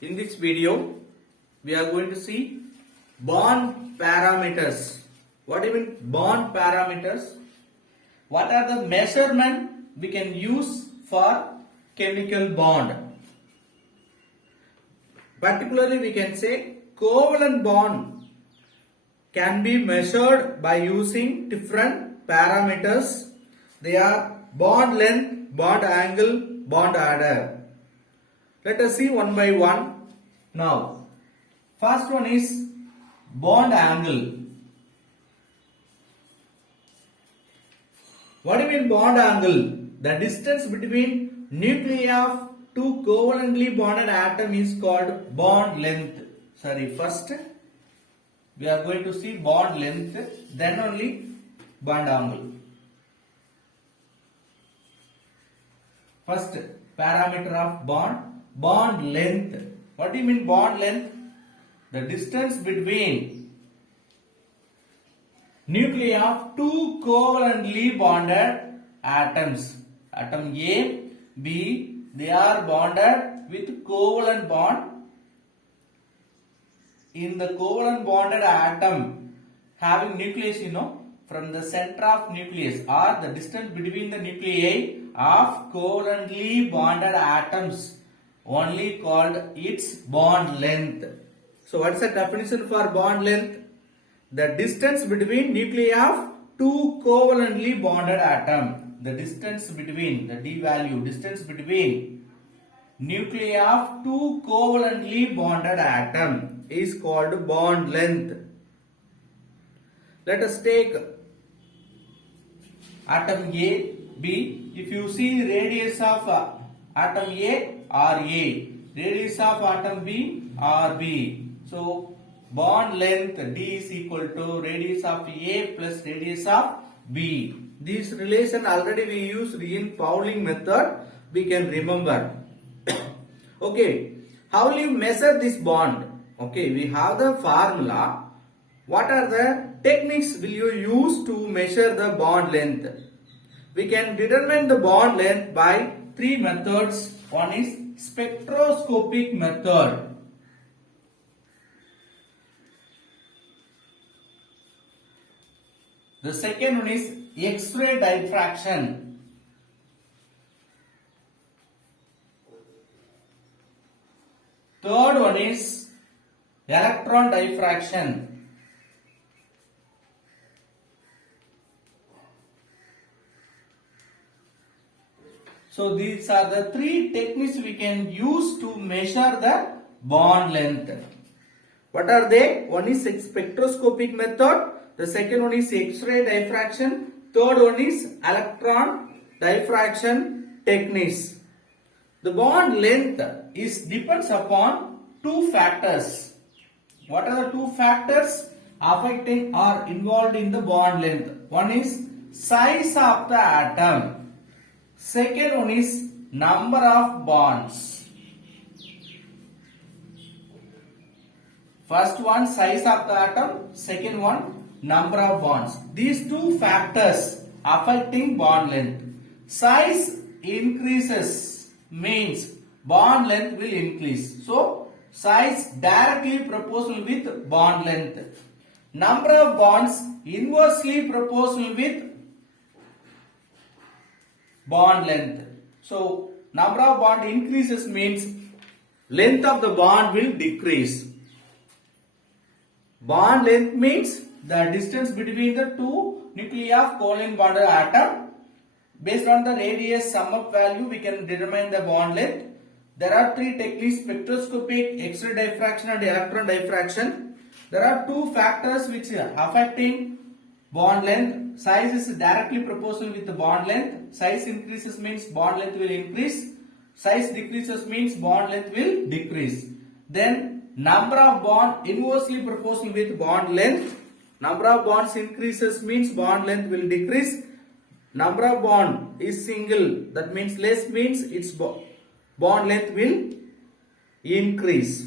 In this video, we are going to see bond parameters. What do you mean bond parameters? What are the measurement we can use for chemical bond? Particularly, we can say covalent bond can be measured by using different parameters. They are bond length, bond angle, bond order. Let us see one by one. Now, first one is bond angle. What do you mean bond angle? The distance between nuclei of two covalently bonded atoms is called bond length. First we are going to see bond length, then only bond angle. First parameter of bond length. What do you mean bond length? The distance between nuclei of two covalently bonded atoms. Atom A, B, they are bonded with covalent bond. In the covalent bonded atom having nucleus, from the center of nucleus or the distance between the nuclei of covalently bonded atoms only called its bond length. So what's the definition for bond length? The distance between nuclei of two covalently bonded atom. The distance between, the D value, distance between nuclei of two covalently bonded atom is called bond length. Let us take atom A, B. If you see radius of atom A, RA. Radius of atom B, RB. So bond length D is equal to radius of A plus radius of B. This relation already we used in Pauling method. We can remember. Okay, how will you measure this bond? Okay, we have the formula. What are the techniques will you use to measure the bond length? We can determine the bond length by three methods. One is spectroscopic method. The second one is X-ray diffraction. Third one is electron diffraction. So these are the three techniques we can use to measure the bond length. What are they? One is spectroscopic method. The second one is X-ray diffraction. Third one is electron diffraction techniques. The bond length depends upon two factors. What are the two factors affecting or involved in the bond length? One is size of the atom. Second one is number of bonds. First one, size of the atom. Second one, number of bonds. These two factors affecting bond length. Size increases means bond length will increase. So size directly proportional with bond length. Number of bonds inversely proportional with bond length. So number of bond increases means length of the bond will decrease. Bond length means the distance between the two nuclei of covalent bonded atom. Based on the radius sum up value, we can determine the bond length. There are three techniques: spectroscopic, X-ray diffraction and electron diffraction. There are two factors which are affecting bond length. Size is directly proportional with the bond length. Size increases means bond length will increase. Size decreases means bond length will decrease. Then number of bond inversely proportional with bond length. Number of bonds increases means bond length will decrease. Number of bond is single, that means less means its bond length will increase.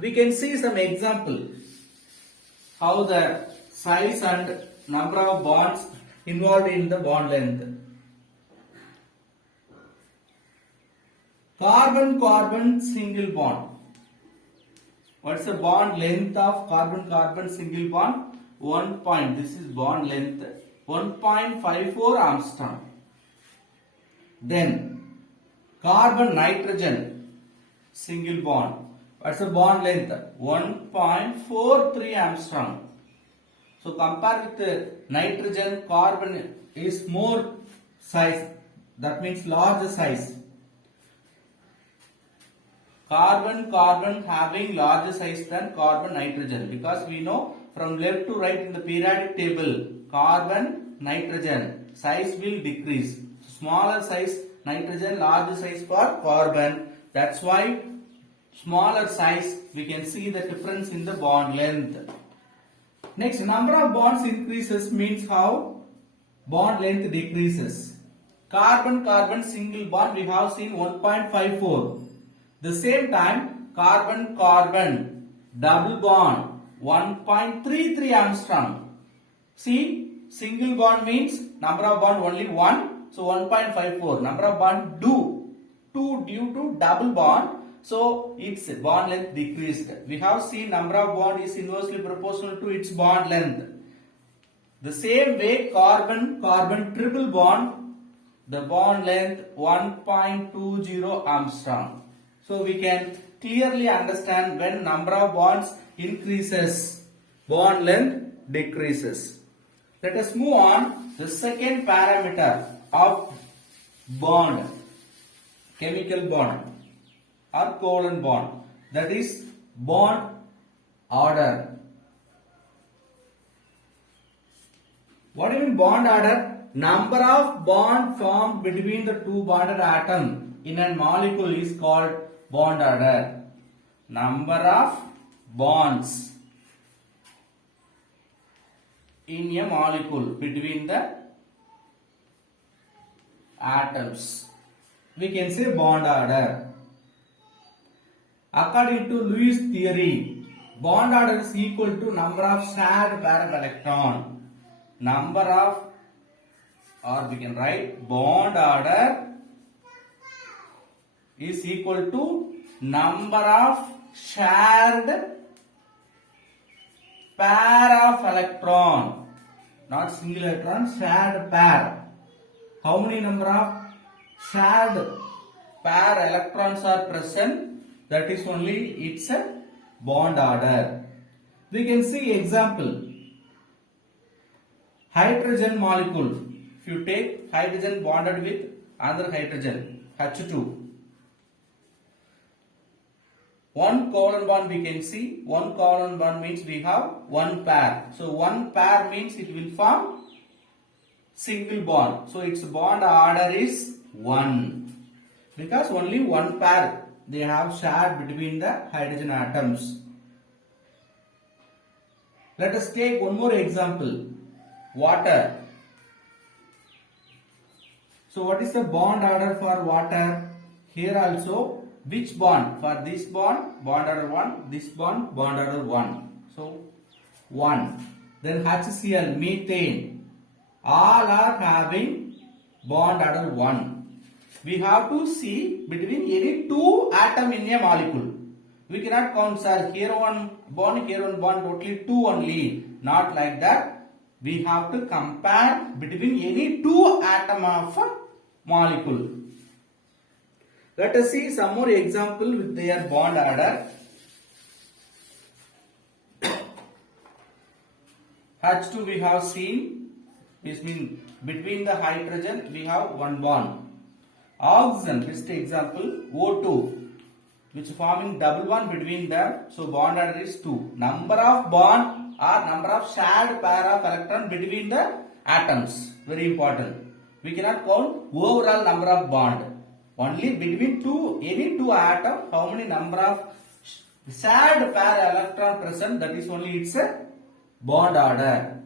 We can see some example how the size and number of bonds involved in the bond length. Carbon-carbon single bond. What's the bond length of carbon-carbon single bond? 1 point. This is bond length 1.54 Armstrong. Then carbon-nitrogen single bond. What's the bond length? 1.43 Armstrong. So compare with the nitrogen, carbon is more size. That means larger size. Carbon having larger size than carbon nitrogen, because we know from left to right in the periodic table carbon nitrogen size will decrease. Smaller size nitrogen, larger size for carbon. That's why smaller size we can see the difference in the bond length. Next, number of bonds increases means how bond length decreases. Carbon single bond we have seen 1.54. The same time carbon double bond 1.33 Armstrong. See, single bond means number of bond only 1, so 1.54. Number of bond 2 due to double bond, so its bond length decreased. We have seen number of bond is inversely proportional to its bond length. The same way carbon triple bond, the bond length 1.20 Armstrong. So we can clearly understand when number of bonds increases, bond length decreases. Let us move on. The second parameter of bond, chemical bond or covalent bond, that is bond order. What do you mean bond order? Number of bond formed between the two bonded atoms in a molecule is called bond order. Number of bonds in a molecule between the atoms, we can say bond order. According to Lewis theory, bond order is equal to number of shared pair of electron. Number of, or we can write bond order is equal to number of shared pair of electron, not single electron, shared pair. How many number of shared pair electrons are present? That is only its a bond order. We can see example. Hydrogen molecule. If you take hydrogen bonded with another hydrogen, H2. One covalent bond we can see. One covalent bond means we have one pair. So one pair means it will form single bond. So its bond order is 1. Because only one pair they have shared between the hydrogen atoms. Let us take one more example. Water. So what is the bond order for water? Here also, which bond? For this bond, bond order 1. This bond, bond order 1. So 1. Then HCl, methane. All are having bond order 1. We have to see between any two atom in a molecule. We cannot count, sir, here one bond, totally 2 only. Not like that. We have to compare between any two atom of a molecule. Let us see some more example with their bond order. H2 we have seen, this means between the hydrogen we have one bond. Oxygen, best example, O2, which forming double bond between them, so bond order is 2. Number of bond or number of shared pair of electron between the atoms, very important. We cannot count overall number of bond. Only between any two atom, how many number of shared pair electron present, that is only its a bond order.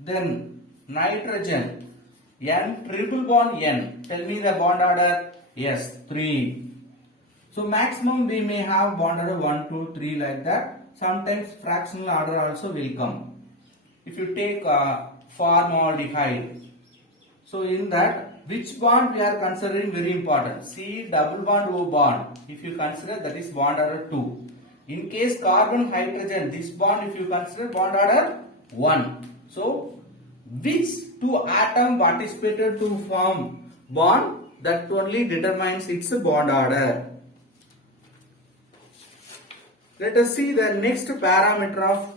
Then nitrogen, N triple bond N. Tell me the bond order. Yes, 3. So maximum we may have bond order 1, 2, 3 like that. Sometimes fractional order also will come. If you take formaldehyde, so in that which bond we are considering very important. C double bond O bond. If you consider, that is bond order 2. In case carbon hydrogen, this bond if you consider bond order 1. So which two atom participated to form bond, that only determines its bond order. Let us see the next parameter of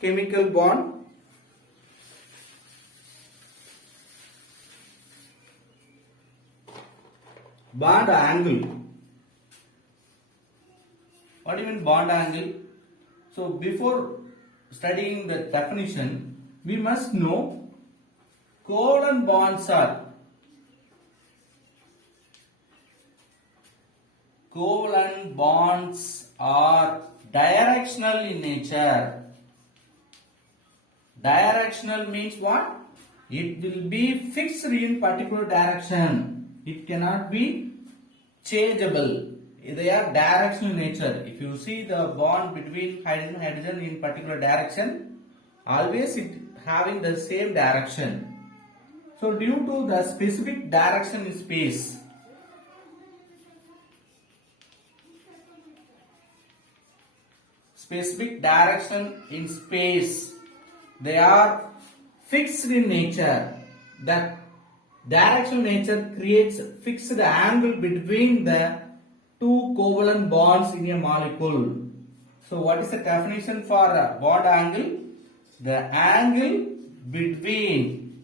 chemical bond. Bond angle. What do you mean bond angle? So before studying the definition, we must know covalent bonds are directional in nature. Directional means what? It will be fixed in particular direction. It cannot be changeable. They are directional in nature. If you see the bond between hydrogen and hydrogen in particular direction, always it having the same direction. So due to the specific direction in space, they are fixed in nature. That directional nature creates fixed angle between the two covalent bonds in a molecule. So what is the definition for bond angle? The angle between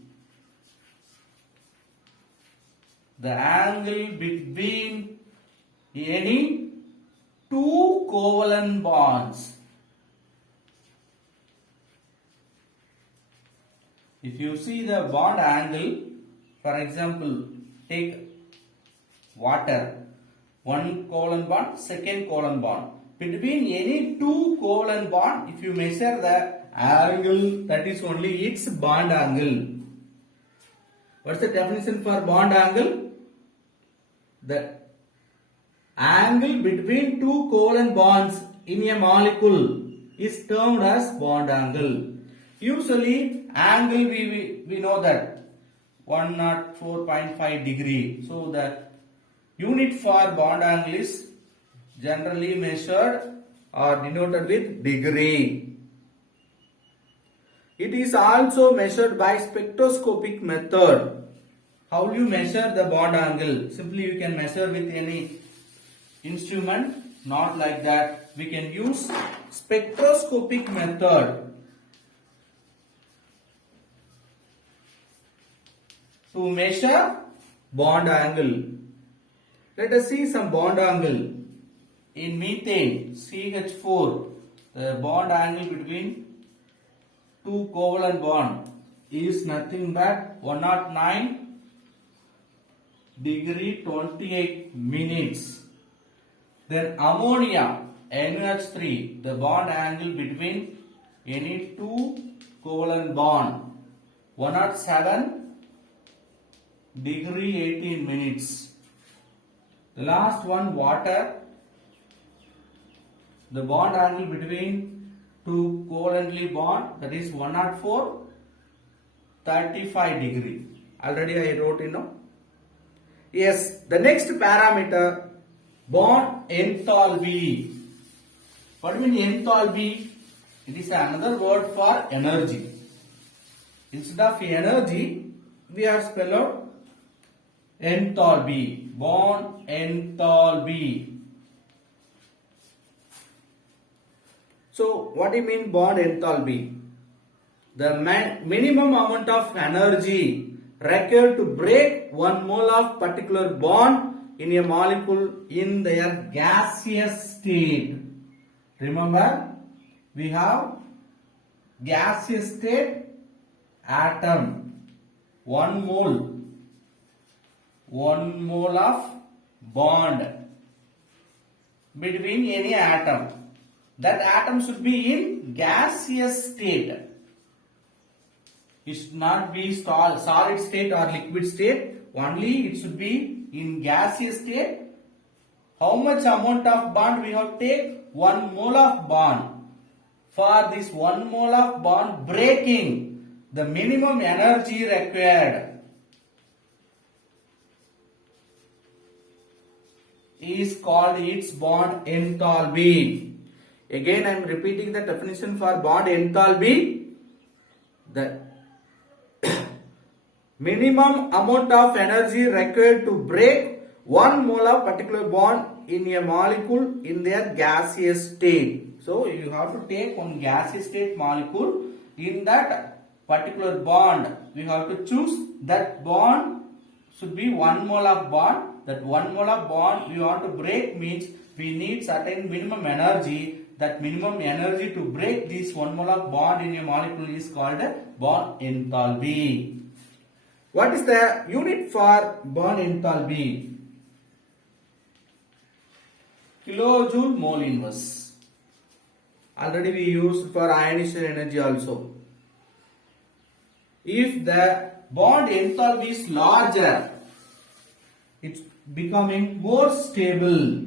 any two covalent bonds. If you see the bond angle, for example, take water, one covalent bond, second covalent bond. Between any two covalent bond, if you measure the angle, that is only its bond angle. What's the definition for bond angle? The angle between two covalent bonds in a molecule is termed as bond angle. Usually angle we know that 104.5 degree. So the unit for bond angle is generally measured or denoted with degree. It is also measured by spectroscopic method. How do you measure the bond angle? Simply you can measure with any instrument, not like that. We can use spectroscopic method to measure bond angle. Let us see some bond angle. In methane, CH4, the bond angle between two covalent bond is nothing but 109 degree 28 minutes. Then ammonia, NH3, the bond angle between any two covalent bond 107 degree 18 minutes. The last one, water, the bond angle between two covalently bond, that is 104 35 degree. Already I wrote Yes, the next parameter, bond enthalpy. What do you mean enthalpy? It is another word for energy. Instead of energy, we have spelled out enthalpy. Bond enthalpy. So, what do you mean bond enthalpy? The minimum amount of energy required to break one mole of particular bond in a molecule in their gaseous state. Remember, we have gaseous state atom, one mole of bond between any atom. That atom should be in gaseous state. It should not be solid state or liquid state. Only it should be in gaseous state. How much amount of bond we have to take? 1 mole of bond. For this 1 mole of bond breaking, the minimum energy required is called its bond enthalpy. Again I am repeating the definition for bond enthalpy. The minimum amount of energy required to break 1 mole of particular bond in a molecule in their gaseous state. So you have to take one gaseous state molecule. In that particular bond, we have to choose that bond should be 1 mole of bond. That 1 mole of bond we want to break means we need certain minimum energy. That minimum energy to break this 1 mole of bond in a molecule is called bond enthalpy. What is the unit for bond enthalpy? Kilojoule mole inverse. Already we used for ionization energy also. If the bond enthalpy is larger, it's becoming more stable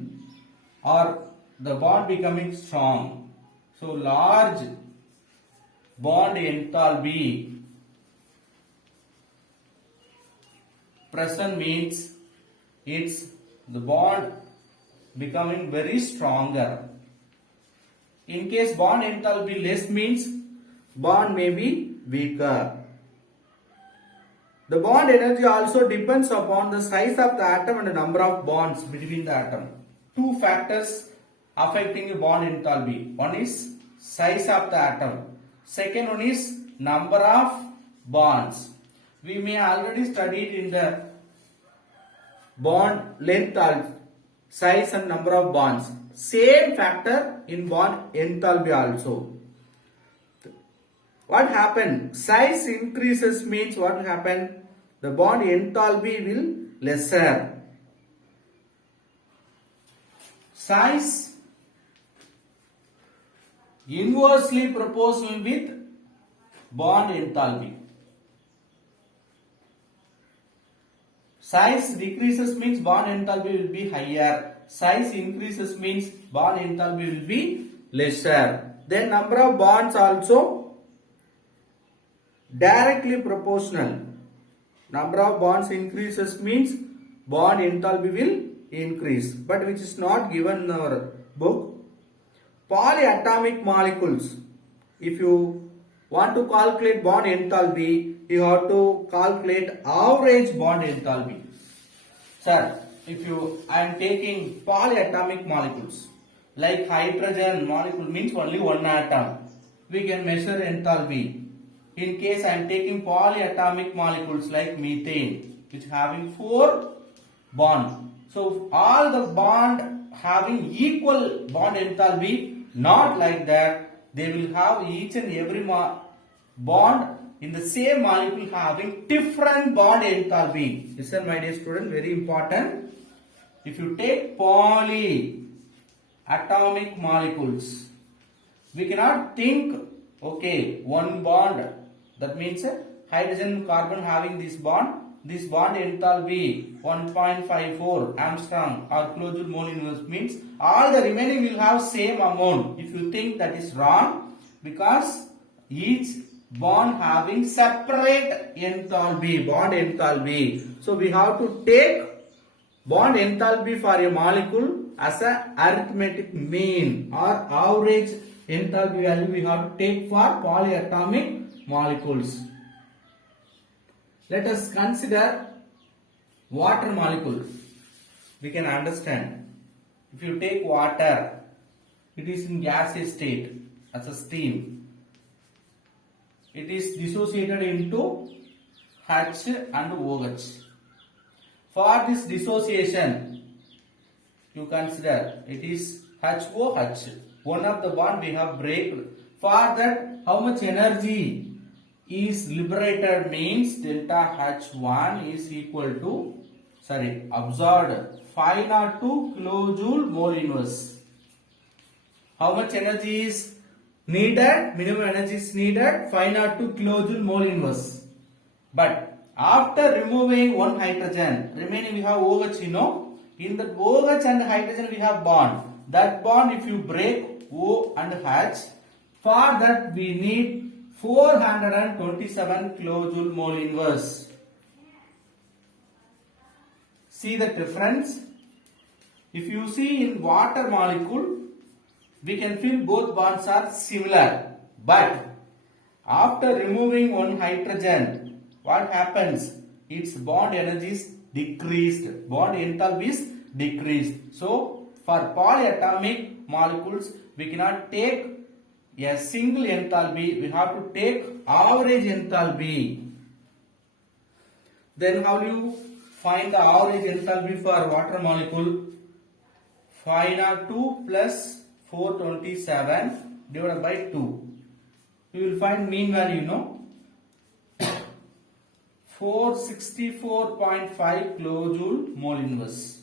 or the bond becoming strong. So large bond enthalpy present means it's the bond becoming very stronger. In case bond enthalpy less means bond may be weaker. The bond energy also depends upon the size of the atom and the number of bonds between the atom. Two factors affecting bond enthalpy. One is size of the atom. Second one is number of bonds. We may already studied in the bond length also, size and number of bonds. Same factor in bond enthalpy also. What happened? Size increases means what will happen? The bond enthalpy will lesser. Size inversely proportional with bond enthalpy. Size decreases means bond enthalpy will be higher. Size increases means bond enthalpy will be lesser. Then number of bonds also directly proportional. Number of bonds increases means bond enthalpy will increase, but which is not given in our book. Polyatomic molecules. If you want to calculate bond enthalpy, you have to calculate average bond enthalpy. Sir, if I am taking polyatomic molecules, like hydrogen molecule means only one atom, we can measure enthalpy. In case I am taking polyatomic molecules like methane, which having 4 bonds. So all the bond having equal bond enthalpy, not like that. They will have each and every bond in the same molecule having different bond enthalpy. Listen, my dear student, very important. If you take polyatomic molecules, we cannot think, okay, one bond. That means hydrogen carbon having this bond enthalpy 1.54 Armstrong or kilojoule mole inverse means all the remaining will have same amount. If you think that is wrong, because each bond having separate enthalpy, bond enthalpy. So we have to take bond enthalpy for a molecule as a arithmetic mean or average enthalpy value we have to take for polyatomic molecules. Let us consider water molecule. We can understand. If you take water, it is in gaseous state as a steam. It is dissociated into H and OH. For this dissociation, you consider it is HOH. One of the bond we have break. For that, how much energy is liberated means delta H1 is equal to, absorbed 502 kilojoule mole inverse. How much energy is needed? Minimum energy is needed 502 kilojoule mole inverse. But after removing one hydrogen, remaining we have OH, In that OH and hydrogen we have bond. That bond if you break O and H, for that we need 427 kilojoule mole inverse. See the difference? If you see in water molecule, we can feel both bonds are similar. But after removing one hydrogen, what happens? Its bond energy is decreased. Bond enthalpy is decreased. So, for polyatomic molecules, we cannot take a single enthalpy. We have to take average enthalpy. Then how do you find the average enthalpy for water molecule? 502 plus 427 divided by 2. We will find mean value, 464.5 kilojoule mole inverse.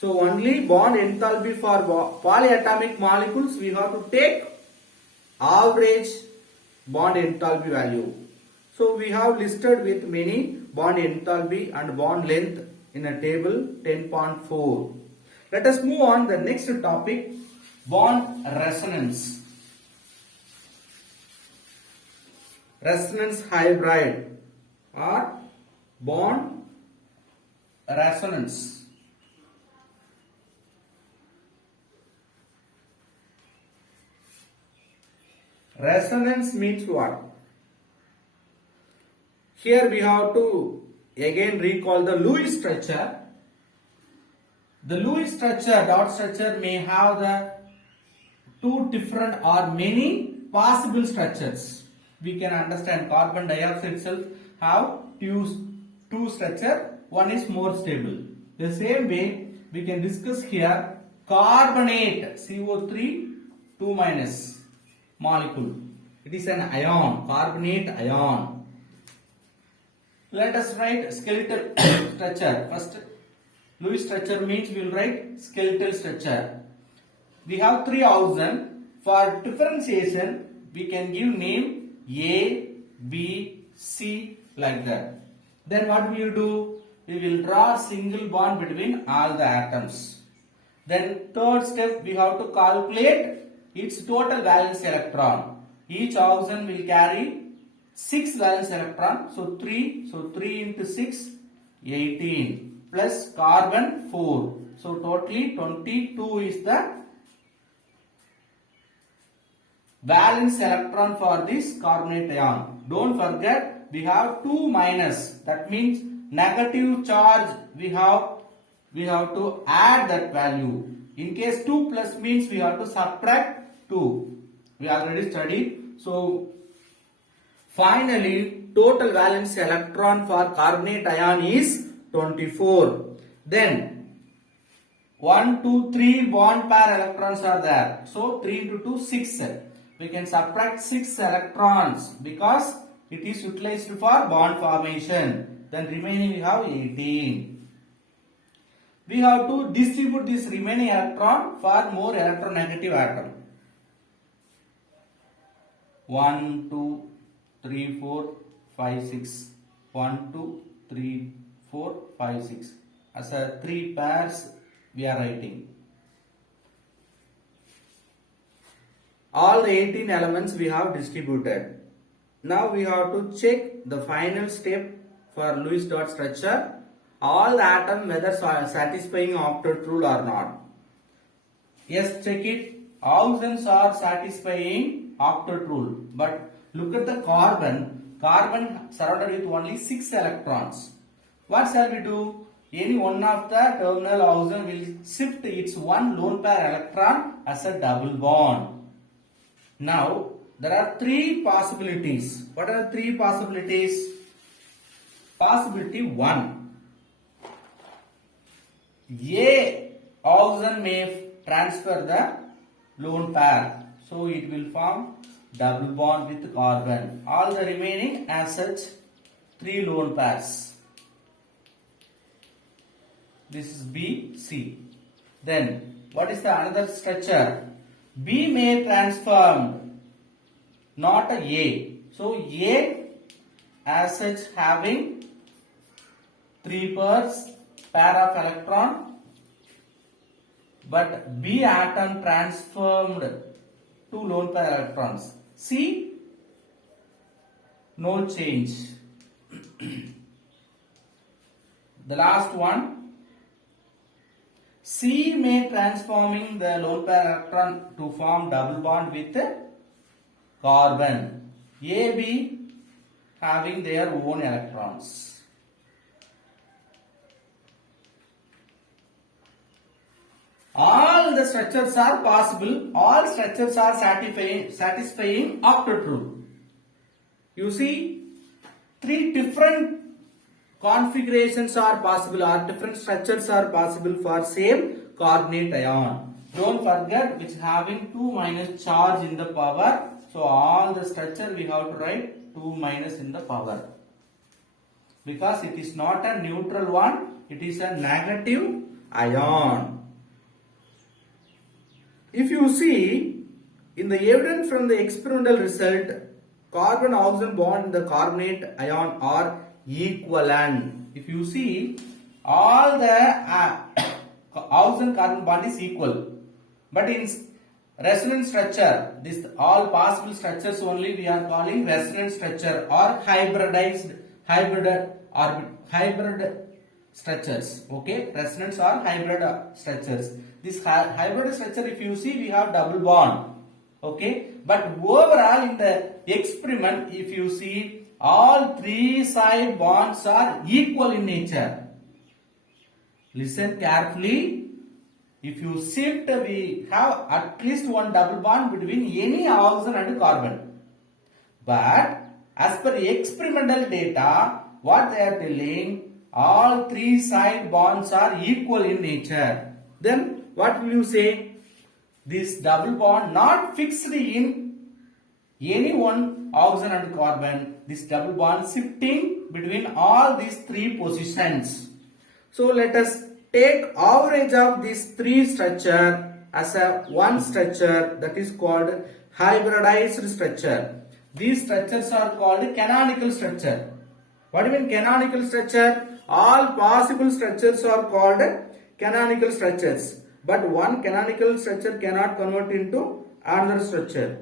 So only bond enthalpy for polyatomic molecules, we have to take average bond enthalpy value. So we have listed with many bond enthalpy and bond length in a table 10.4. Let us move on the next topic, bond resonance. Resonance hybrid or bond resonance. Resonance means what? Here we have to again recall the Lewis structure. The Lewis structure, dot structure may have the two different or many possible structures. We can understand carbon dioxide itself have two structure. One is more stable. The same way we can discuss here carbonate CO3 2 minus molecule. It is an ion, carbonate ion. Let us write skeletal structure. First, Lewis structure means we will write skeletal structure. We have 3 oxygen. For differentiation, we can give name A, B, C like that. Then what we will do? We will draw single bond between all the atoms. Then third step, we have to calculate its total valence electron. Each oxygen will carry 6 valence electron. So 3 into 6, 18 plus carbon 4. So totally 22 is the valence electron for this carbonate ion. Don't forget we have 2 minus. That means negative charge we have to add that value. In case 2 plus means we have to subtract 2. We already studied. So finally total valence electron for carbonate ion is 24. Then 1, 2, 3 bond pair electrons are there. So 3 into 2, 6. We can subtract 6 electrons because it is utilized for bond formation. Then remaining we have 18. We have to distribute this remaining electron for more electronegative atom. 1, 2, 3, 4, 5, 6. 1, 2, 3, 4, 5, 6. As a 3 pairs we are writing. All the 18 elements we have distributed. Now we have to check the final step for Lewis dot structure. All the atoms whether satisfying octet rule or not. Yes, check it. Oxygens are satisfying octet rule. But look at the carbon. Carbon surrounded with only 6 electrons. What shall we do? Any one of the terminal oxygen will shift its one lone pair electron as a double bond. Now, there are 3 possibilities. What are the 3 possibilities? Possibility 1. A oxygen may transfer the lone pair. So, it will form double bond with carbon. All the remaining as such 3 lone pairs. This is B, C. Then, what is the another structure? B may transform, not a A. So A as such having 3 pairs, pair of electron, but B atom transformed 2 lone pair electrons. C, no change. The last one, C may transforming the lone pair electron to form double bond with carbon. A, B having their own electrons. All the structures are possible. All structures are satisfying after true. You see, three different configurations are possible, or different structures are possible for same carbonate ion. Don't forget which having 2 minus charge in the power. So all the structure we have to write 2 minus in the power. Because it is not a neutral one, it is a negative ion. If you see in the evidence from the experimental result, carbon oxygen bond in the carbonate ion are equivalent. If you see, all the oxygen carbon bond is equal, but in resonance structure, this all possible structures only we are calling resonance structure or hybrid structures. Okay, resonance or hybrid structures. This hybrid structure, if you see, we have double bond. Okay, but overall in the experiment, if you see, all three side bonds are equal in nature. Listen carefully. If you shift, we have at least one double bond between any oxygen and carbon. But as per experimental data, what they are telling, all three side bonds are equal in nature. Then what will you say? This double bond not fixed in any one oxygen and carbon. This double bond shifting between all these three positions. So let us take average of these three structure as a one structure, that is called hybridized structure. These structures are called canonical structure. What do you mean canonical structure? All possible structures are called canonical structures. But one canonical structure cannot convert into another structure.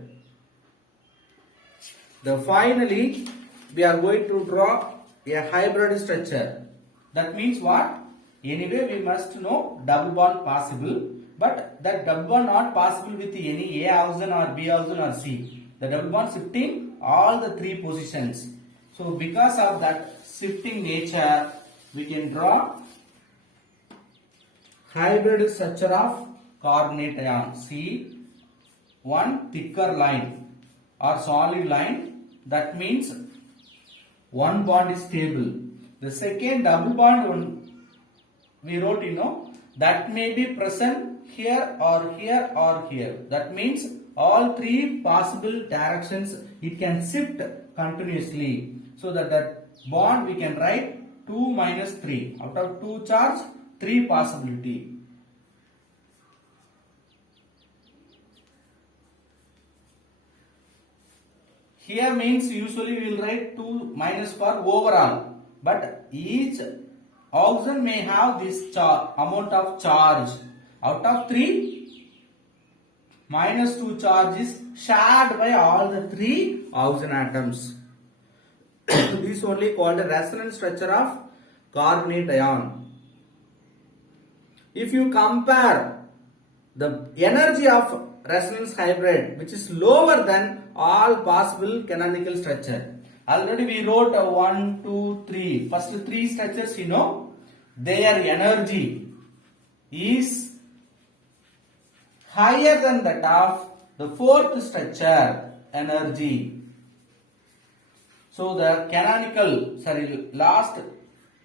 Finally, we are going to draw a hybrid structure. That means what? Anyway, we must know double bond possible, but that double bond not possible with any A oxygen or B oxygen or C. The double bond shifting all the three positions. So because of that shifting nature, we can draw hybrid structure of carbonate ion. See, one thicker line or solid line, that means one bond is stable. The second double bond one we wrote, that may be present here or here or here. That means all three possible directions it can shift continuously. So that bond we can write 2 minus 3. Out of 2 charge, 3 possibility. Here means usually we will write 2 minus for overall. But each oxygen may have this amount of charge. Out of 3, minus 2 charge is shared by all the 3 oxygen atoms. This is only called a resonance structure of carbonate ion. If you compare the energy of resonance hybrid, which is lower than all possible canonical structure. Already we wrote 1, 2, 3. First 3 structures, their energy is higher than that of the 4th structure energy. So the last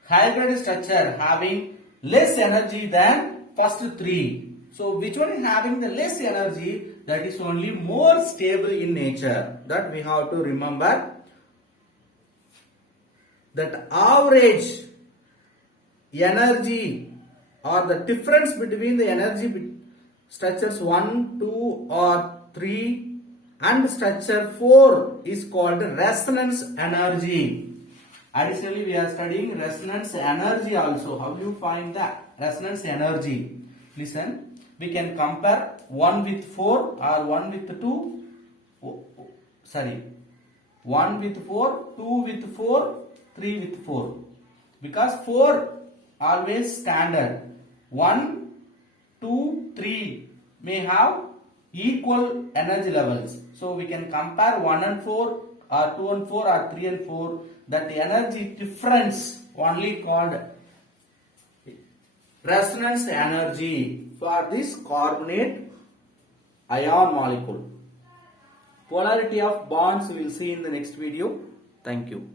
hybrid structure having less energy than first 3. So which one is having the less energy? That is only more stable in nature. That we have to remember. That average energy or the difference between the energy structures 1, 2 or 3 and structure 4 is called resonance energy. Additionally, we are studying resonance energy also. How do you find that resonance energy? Listen, we can compare 1 with 4 or 1 with 2. 1 with 4, 2 with 4, 3 with 4. Because 4 always standard. 1 2, 3 may have equal energy levels. So we can compare 1 and 4 or 2 and 4 or 3 and 4. That energy difference only called resonance energy for this carbonate ion molecule. Polarity of bonds we will see in the next video. Thank you.